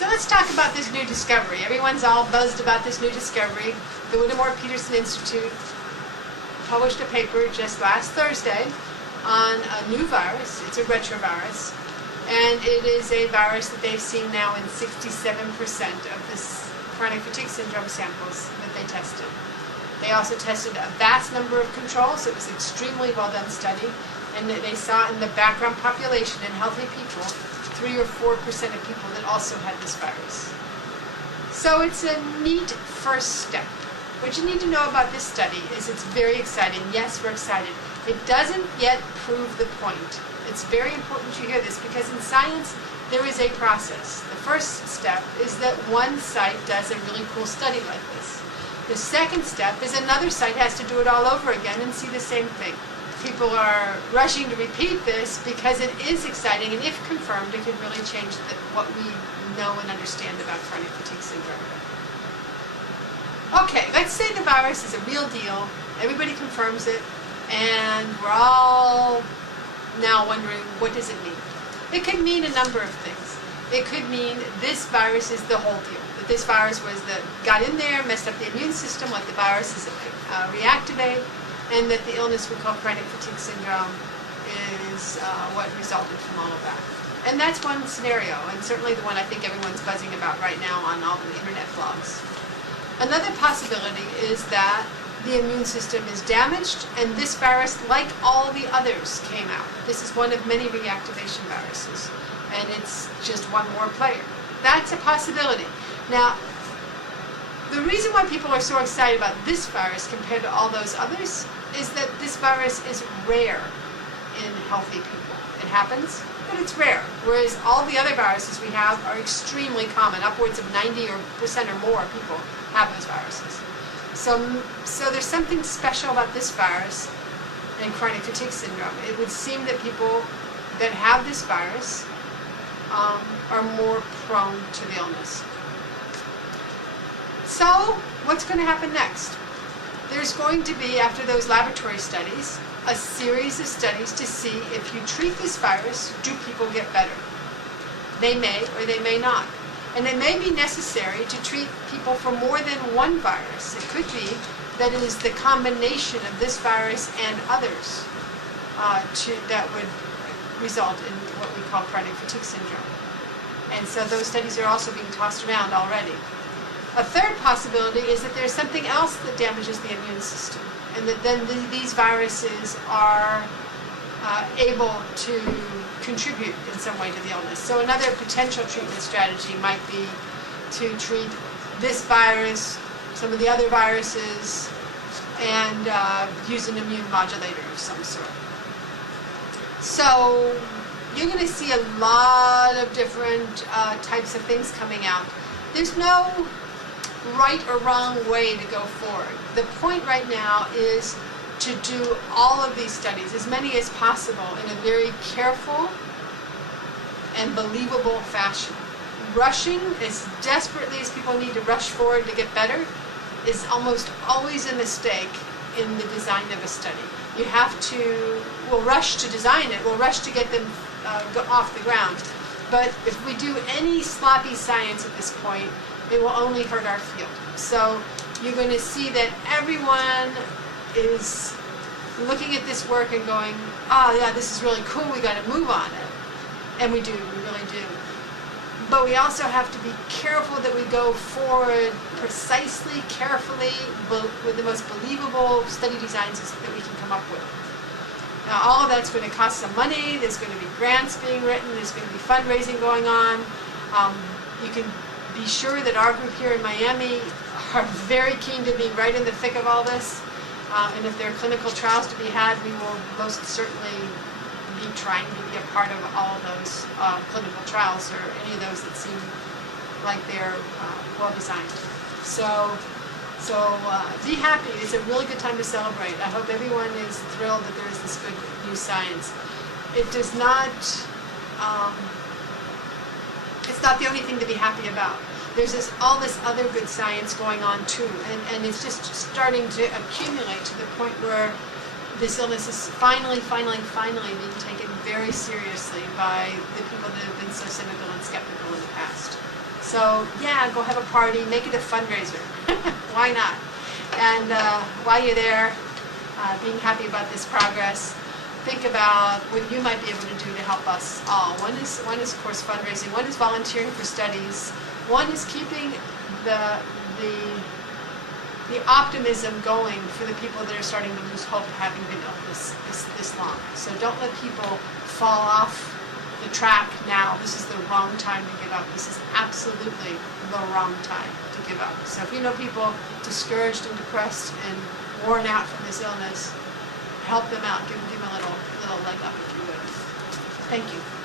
So let's talk about this new discovery. Everyone's all buzzed about this new discovery. The Whittemore Peterson Institute published a paper just last Thursday on a new virus. It's a retrovirus, and it is a virus that they've seen now in 67% of this chronic fatigue syndrome samples that they tested. They also tested a vast number of controls. It was an extremely well done study, and they saw in the background population in healthy people 3 or 4% of people that also had this virus. So it's a neat first step. What you need to know about this study is it's very exciting. Yes, we're excited. It doesn't yet prove the point. It's very important you hear this because in science there is a process. The first step is that one site does a really cool study like this. The second step is another site has to do it all over again and see the same thing. People are rushing to repeat this because it is exciting, and if confirmed, it could really change what we know and understand about chronic fatigue syndrome. Okay, let's say the virus is a real deal, everybody confirms it, and we're all now wondering, what does it mean? It could mean a number of things. It could mean this virus is the whole deal, that this virus was got in there, messed up the immune system, let the viruses reactivate, and that the illness we call chronic fatigue syndrome is what resulted from all of that. And that's one scenario, and certainly the one I think everyone's buzzing about right now on all the internet blogs. Another possibility is that the immune system is damaged, and this virus, like all the others, came out. This is one of many reactivation viruses, and it's just one more player. That's a possibility. Now, the reason why people are so excited about this virus compared to all those others is that this virus is rare in healthy people. It happens, but it's rare. Whereas all the other viruses we have are extremely common. Upwards of 90% or more people have those viruses. So there's something special about this virus and chronic fatigue syndrome. It would seem that people that have this virus are more prone to the illness. So what's going to happen next? There's going to be, after those laboratory studies, a series of studies to see if you treat this virus, do people get better? They may or they may not. And it may be necessary to treat people for more than one virus. It could be that it is the combination of this virus and others that would result in what we call chronic fatigue syndrome. And so those studies are also being tossed around already. A third possibility is that there's something else that damages the immune system, and that then these viruses are able to contribute in some way to the illness. So another potential treatment strategy might be to treat this virus, some of the other viruses, and use an immune modulator of some sort. So you're going to see a lot of different types of things coming out. There's no right or wrong way to go forward. The point right now is to do all of these studies, as many as possible, in a very careful and believable fashion. Rushing, as desperately as people need to rush forward to get better, is almost always a mistake in the design of a study. You have to, we'll rush to design it, we'll rush to get them off the ground. But if we do any sloppy science at this point, it will only hurt our field. So you're going to see that everyone is looking at this work and going, oh yeah, this is really cool, we got to move on it. And we do, we really do. But we also have to be careful that we go forward precisely, carefully, with the most believable study designs that we can come up with. Now all of that's going to cost some money, there's going to be grants being written, there's going to be fundraising going on. You can be sure that our group here in Miami are very keen to be right in the thick of all this. And if there are clinical trials to be had, we will most certainly be trying to be a part of all of those clinical trials, or any of those that seem like they're well designed. So be happy. It's a really good time to celebrate. I hope everyone is thrilled that there is this good new science. It does not, it's not the only thing to be happy about. There's all this other good science going on too, and it's just starting to accumulate to the point where this illness is finally being taken very seriously by the people that have been so cynical and skeptical in the past. So yeah, go have a party, make it a fundraiser. Why not? And while you're there, being happy about this progress, think about what you might be able to do to help us all. One is of course fundraising. One is volunteering for studies. One is keeping the optimism going for the people that are starting to lose hope, having been ill this long. So don't let people fall off the track now. This is the wrong time to give up. This is absolutely the wrong time to give up. So if you know people discouraged and depressed and worn out from this illness, help them out. Give them a little leg up if you would. Thank you.